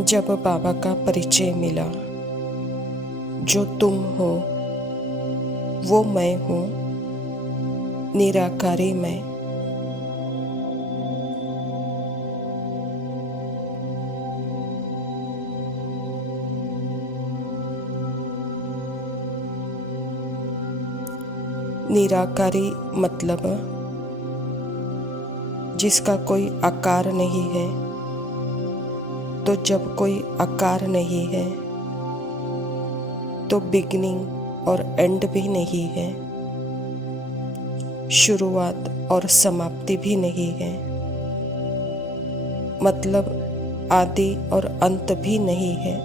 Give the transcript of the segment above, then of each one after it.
जब बाबा का परिचय मिला, जो तुम हो वो मैं हूँ, निराकारी मैं। निराकारी मतलब जिसका कोई आकार नहीं है। तो जब कोई आकार नहीं है तो बिगिनिंग और एंड भी नहीं है, शुरुआत और समाप्ति भी नहीं है, मतलब आदि और अंत भी नहीं है।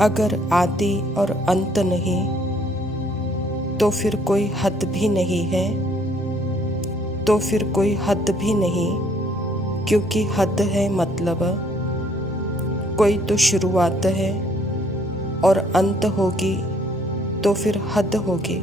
अगर आदि और अंत नहीं तो फिर कोई हद भी नहीं है, तो फिर कोई हद भी नहीं, क्योंकि हद है मतलब कोई तो शुरुआत है और अंत होगी तो फिर हद होगी।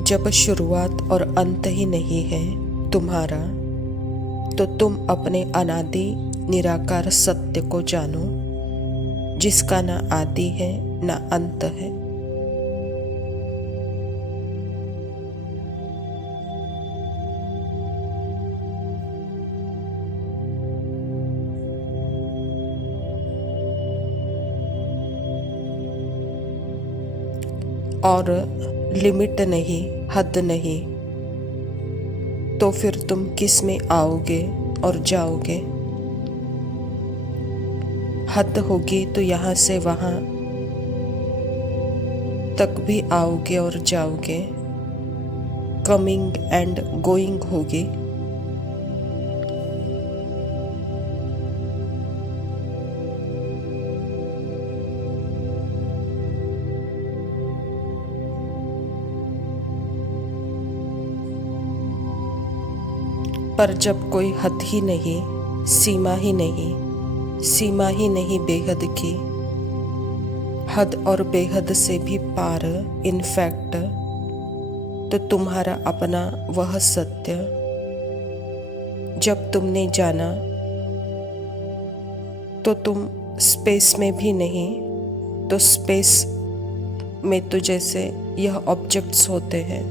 जब शुरुआत और अंत ही नहीं है तुम्हारा, तो तुम अपने अनादि निराकार सत्य को जानो, जिसका ना आदि है ना अंत है। और लिमिट नहीं, हद नहीं, तो फिर तुम किस में आओगे और जाओगे? हद होगी तो यहाँ से वहाँ तक भी आओगे और जाओगे, कमिंग एंड गोइंग होगी। पर जब कोई हद ही नहीं, सीमा ही नहीं, सीमा ही नहीं बेहद की, हद और बेहद से भी पार इनफैक्ट, तो तुम्हारा अपना वह सत्य जब तुमने जाना, तो तुम स्पेस में भी नहीं, तो स्पेस में तो जैसे यह ऑब्जेक्ट्स होते हैं।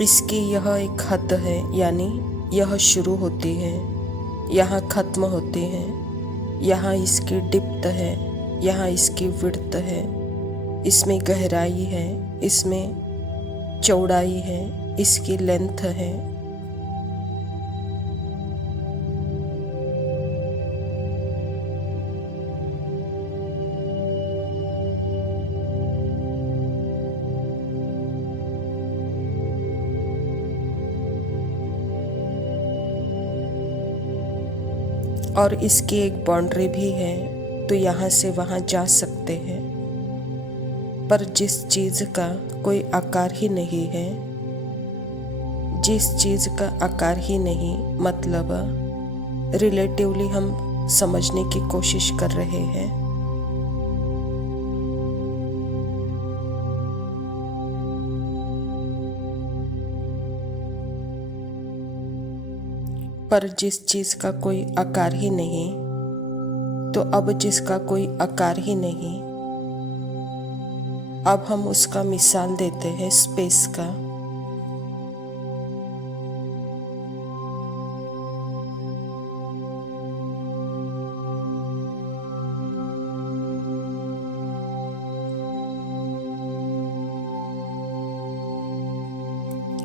इसकी यह एक हद है, यानी यह शुरू होती है, यहाँ ख़त्म होती है, यहाँ इसकी डिप्थ है, यहाँ इसकी विड्थ है, इसमें गहराई है, इसमें चौड़ाई है, इसकी लेंथ है। और इसकी एक बाउंड्री भी है, तो यहाँ से वहाँ जा सकते हैं। पर जिस चीज़ का कोई आकार ही नहीं है, जिस चीज़ का आकार ही नहीं, मतलब रिलेटिवली हम समझने की कोशिश कर रहे हैं। पर जिस चीज़ का कोई आकार ही नहीं, तो अब जिसका कोई आकार ही नहीं, अब हम उसका मिसाल देते हैं स्पेस का।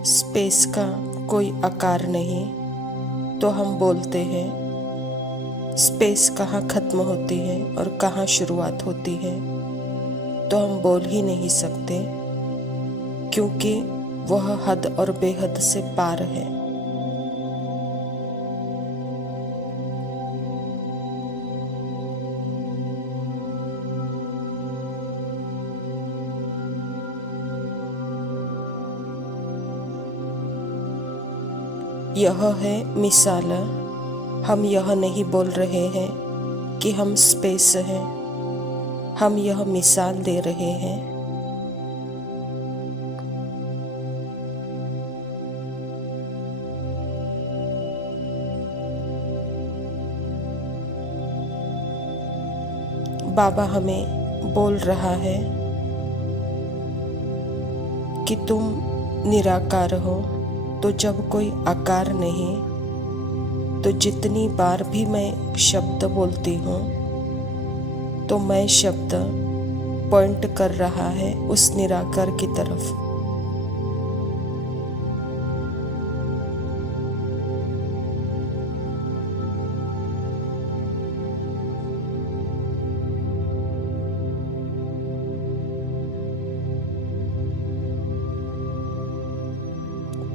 स्पेस का कोई आकार नहीं, तो हम बोलते हैं स्पेस कहाँ खत्म होती है और कहाँ शुरुआत होती है तो हम बोल ही नहीं सकते, क्योंकि वह हद और बेहद से पार है। यह है मिसाल। हम यह नहीं बोल रहे हैं कि हम स्पेस हैं, हम यह मिसाल दे रहे हैं। बाबा हमें बोल रहा है कि तुम निराकार हो, तो जब कोई आकार नहीं, तो जितनी बार भी मैं शब्द बोलती हूँ तो मैं शब्द पॉइंट कर रहा है उस निराकार की तरफ।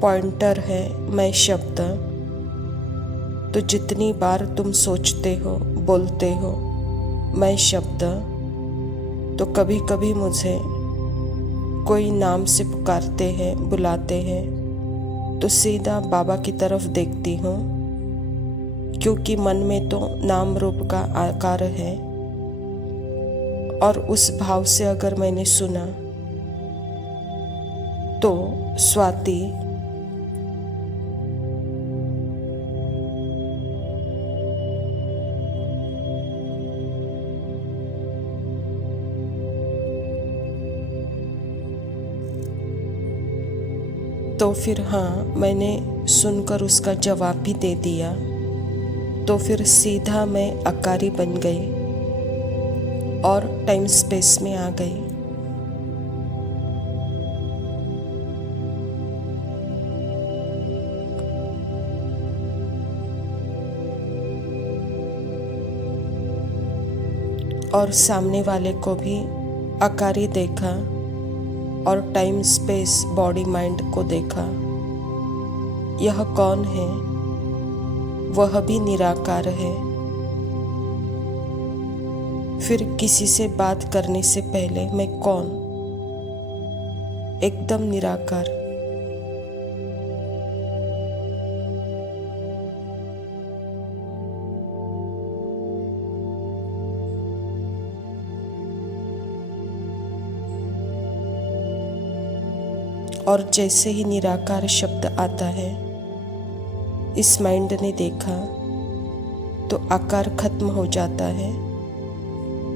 पॉइंटर है मैं शब्द। तो जितनी बार तुम सोचते हो, बोलते हो मैं शब्द, तो कभी कभी मुझे कोई नाम से पुकारते हैं, बुलाते हैं, तो सीधा बाबा की तरफ देखती हूँ, क्योंकि मन में तो नाम रूप का आकार है। और उस भाव से अगर मैंने सुना तो स्वाति तो फिर हाँ, मैंने सुनकर उसका जवाब भी दे दिया। तो फिर सीधा मैं आकारी बन गई और टाइम स्पेस में आ गई। और सामने वाले को भी आकारी देखा और टाइम स्पेस बॉडी माइंड को देखा। यह कौन है? वह भी निराकार है। फिर किसी से बात करने से पहले मैं कौन? एकदम निराकार। और जैसे ही निराकार शब्द आता है, इस माइंड ने देखा तो आकार खत्म हो जाता है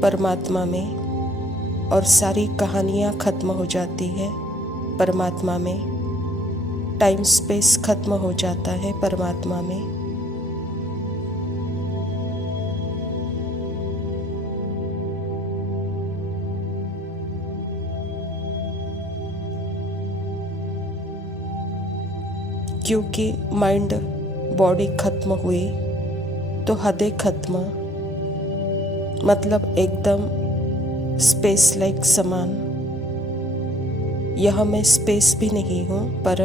परमात्मा में, और सारी कहानियाँ खत्म हो जाती है परमात्मा में। टाइम स्पेस खत्म हो जाता है परमात्मा में। क्योंकि माइंड बॉडी खत्म हुई तो हदें खत्म, मतलब एकदम स्पेस लाइक समान। यह मैं स्पेस भी नहीं हूँ, पर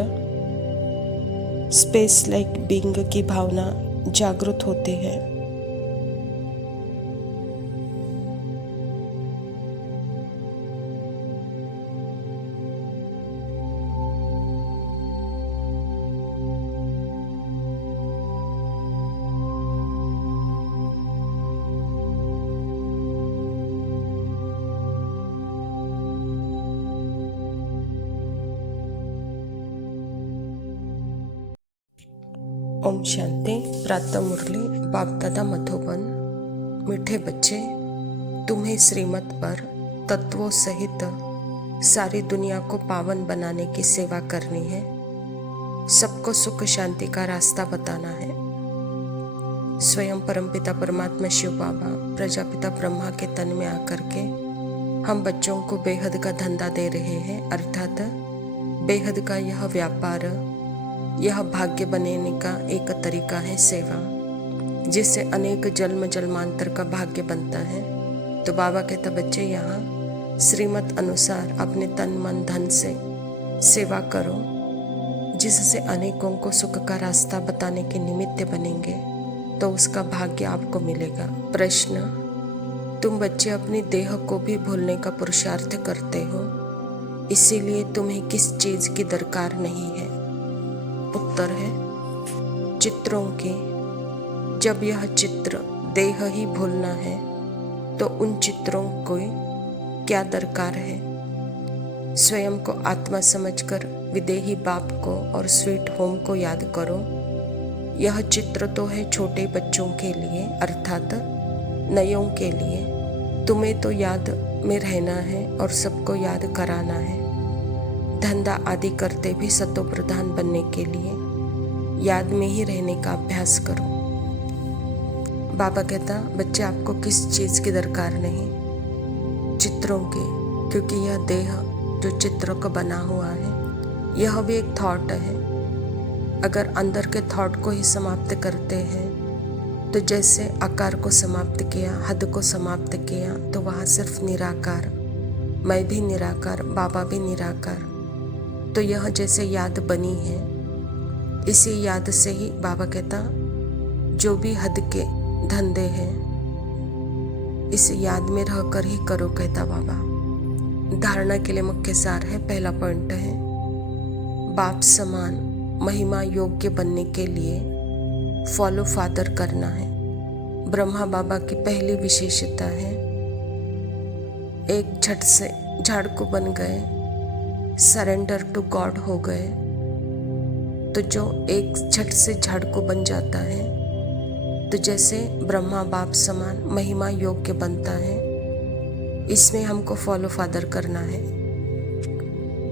स्पेस लाइक बीइंग की भावना जागृत होती है। ओम शांति। प्रातः मुरली बाप दादा मधुबन। मीठे बच्चे, तुम्हें श्रीमत पर तत्वों सहित सारी दुनिया को पावन बनाने की सेवा करनी है। सबको सुख शांति का रास्ता बताना है। स्वयं परमपिता परमात्मा शिव बाबा प्रजापिता ब्रह्मा के तन में आकर के हम बच्चों को बेहद का धंधा दे रहे हैं, अर्थात बेहद का यह व्यापार, यह भाग्य बनाने का एक तरीका है सेवा। जिससे अनेक जन्म जन्मांतर का भाग्य बनता है। तो बाबा कहता बच्चे यहाँ श्रीमत अनुसार अपने तन मन धन से सेवा करो, जिससे अनेकों को सुख का रास्ता बताने के निमित्त बनेंगे, तो उसका भाग्य आपको मिलेगा। प्रश्न, तुम बच्चे अपनी देह को भी भूलने का पुरुषार्थ करते हो, इसीलिए तुम्हें किस चीज की दरकार नहीं है? उत्तर है चित्रों की। जब यह चित्र देह ही भूलना है तो उन चित्रों को क्या दरकार है? स्वयं को आत्मा समझकर विदेही बाप को और स्वीट होम को याद करो। यह चित्र तो है छोटे बच्चों के लिए, अर्थात नयों के लिए। तुम्हें तो याद में रहना है और सबको याद कराना है। धंधा आदि करते भी सतो प्रधान बनने के लिए याद में ही रहने का अभ्यास करो। बाबा कहता बच्चे आपको किस चीज़ की दरकार नहीं? चित्रों की, क्योंकि यह देह जो चित्रों का बना हुआ है यह भी एक थॉट है। अगर अंदर के थॉट को ही समाप्त करते हैं तो जैसे आकार को समाप्त किया, हद को समाप्त किया, तो वहाँ सिर्फ निराकार, मैं भी निराकार, बाबा भी निराकार। तो यह जैसे याद बनी है, इसी याद से ही बाबा कहता जो भी हद के धंधे हैं इस याद में रहकर ही करो, कहता बाबा। धारणा के लिए मुख्य सार है। पहला पॉइंट है बाप समान महिमा योग्य बनने के लिए फॉलो फादर करना है। ब्रह्मा बाबा की पहली विशेषता है एक झट से झाड़ू बन गए, सरेंडर टू गॉड हो गए। तो जो एक झट से झाड़ू बन जाता है तो जैसे ब्रह्मा बाप समान महिमा योग्य बनता है, इसमें हमको फॉलो फादर करना है।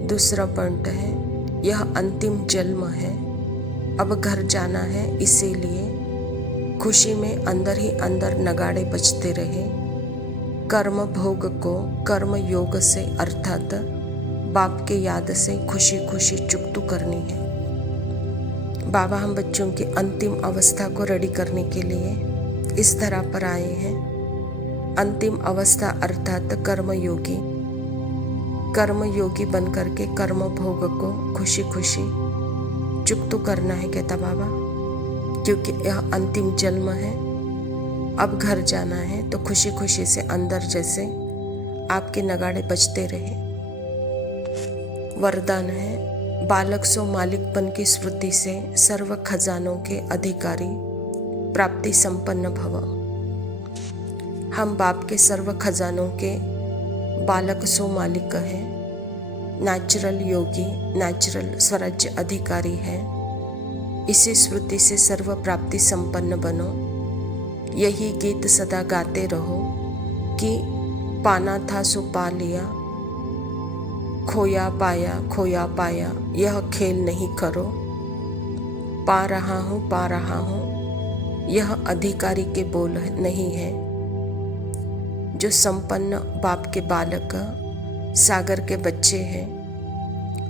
दूसरा पॉइंट है यह अंतिम जन्म है, अब घर जाना है, इसीलिए खुशी में अंदर ही अंदर नगाड़े बजते रहे। कर्म भोग को कर्म योग से अर्थात बाप के याद से खुशी खुशी चुकतू करनी है। बाबा हम बच्चों की अंतिम अवस्था को रेडी करने के लिए इस तरह पर आए हैं। अंतिम अवस्था अर्थात कर्मयोगी, कर्मयोगी बन करके कर्म भोग को खुशी खुशी चुकतू करना है, कहता बाबा, क्योंकि यह अंतिम जन्म है। अब घर जाना है तो खुशी खुशी से अंदर जैसे आपके नगाड़े बजते रहे। वरदान है बालक सो मालिकपन की स्मृति से सर्व खजानों के अधिकारी प्राप्ति संपन्न भव। हम बाप के सर्व खजानों के बालक सो मालिक है, नेचुरल योगी, नेचुरल स्वराज्य अधिकारी है। इसी स्मृति से सर्व प्राप्ति संपन्न बनो। यही गीत सदा गाते रहो कि पाना था सो पा लिया, खोया पाया, यह खेल नहीं करो। पा रहा हूँ, यह अधिकारी के बोल नहीं है। जो संपन्न बाप के बालक सागर के बच्चे हैं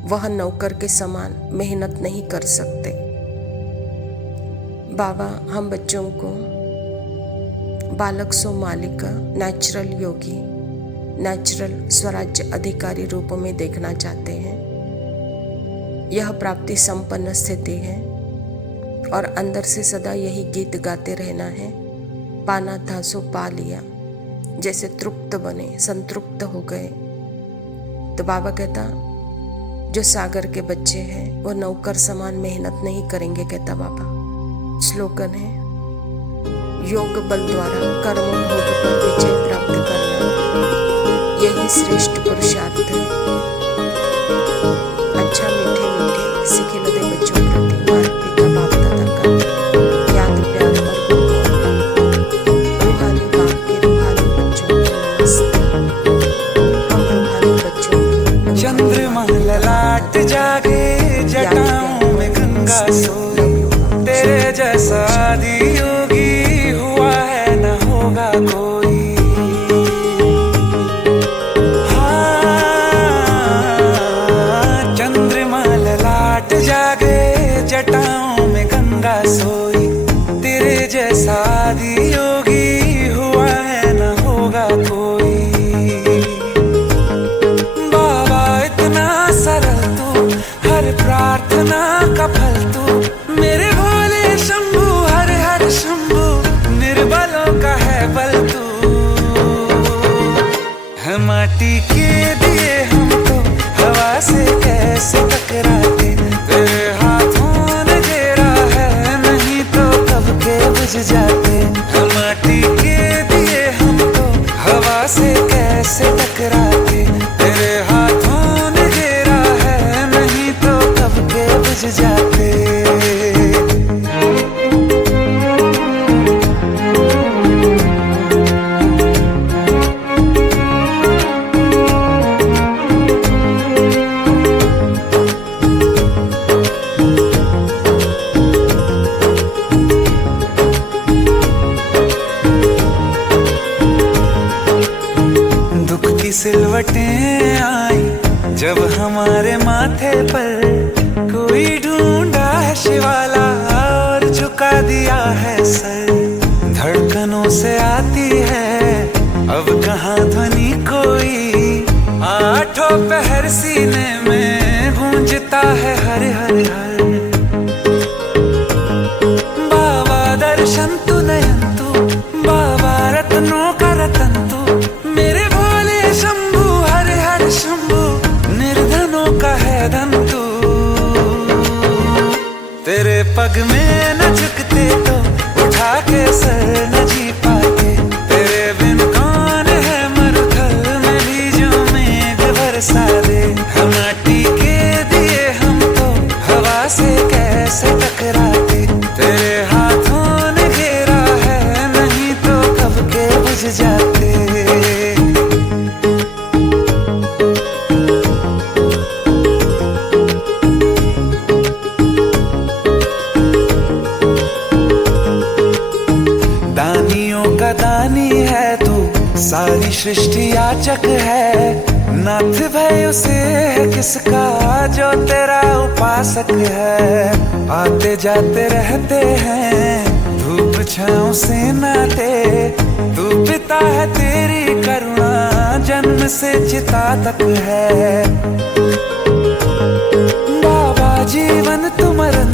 वह नौकर के समान मेहनत नहीं कर सकते। बाबा हम बच्चों को बालक सो मालिक, नेचुरल योगी, नेचुरल स्वराज्य अधिकारी रूप में देखना चाहते हैं। यह प्राप्ति संपन्न स्थिति है और अंदर से सदा यही गीत गाते रहना है। पाना था सो पा लिया, जैसे तृप्त बने, संतृप्त हो गए। तो बाबा कहता जो सागर के बच्चे हैं वो नौकर समान मेहनत नहीं करेंगे, कहता बाबा। स्लोगन है योग बल द्वारा कर्म भोग पर विजय प्राप्त करना, यही श्रेष्ठ पुरुषार्थ है। अच्छा मीठे मीठे सीखे लदे बच्चों प्रति माता पिता बाप दादा का याद प्यार और रूहानी बाप के रूहानी बच्चों को नमस्ते। हम रूहानी बच्चों की चंद्रमा ललाट जागे, जटाओं में गंगा सोए, तेरे जैसा आदि योगी हुआ है न होगा कोई। हाँ, चंद्रमा ललाट माटी के दिए हम तो हवा से कैसे टकराते, तेरे हाथों ने घेरा है नहीं तो कब के बुझ जाते। माटी के दिए हम तो हवा से कैसे टकराते, तेरे हाथों ने घेरा है नहीं तो कब के बुझ जाते। सिलवटें आई जब हमारे माथे पर, कोई ढूंढा है शिवाला और झुका दिया है सर। धड़कनों से आती है अब कहाँ ध्वनि कोई, आठों पहर सीने में गूंजता है हर हर हर। बाबा दर्शन तु नयंतु, बाबा रत्नों का रतन तू, मेरे शंभु हर हर शंभु, निर्धनों का है धन तू। तेरे पग में न झुकते तो उठा के सर न जी पाते, तेरे बिन कौन है मरुथल में भी जो मेघ बरसा दे। माटी के दिए हम तो हवा से कैसे टकराते, तेरे हाथों ने घेरा है नहीं तो कब के बुझ जाते। दानी है तू सारी सृष्टि याचक है, नाथ भय उसे है किसका जो तेरा उपासक है। आते जाते रहते हैं धूप छाँव से नाते, तू पिता है तेरी करुणा जन्म से चिता तक है। बाबा जीवन तू मरण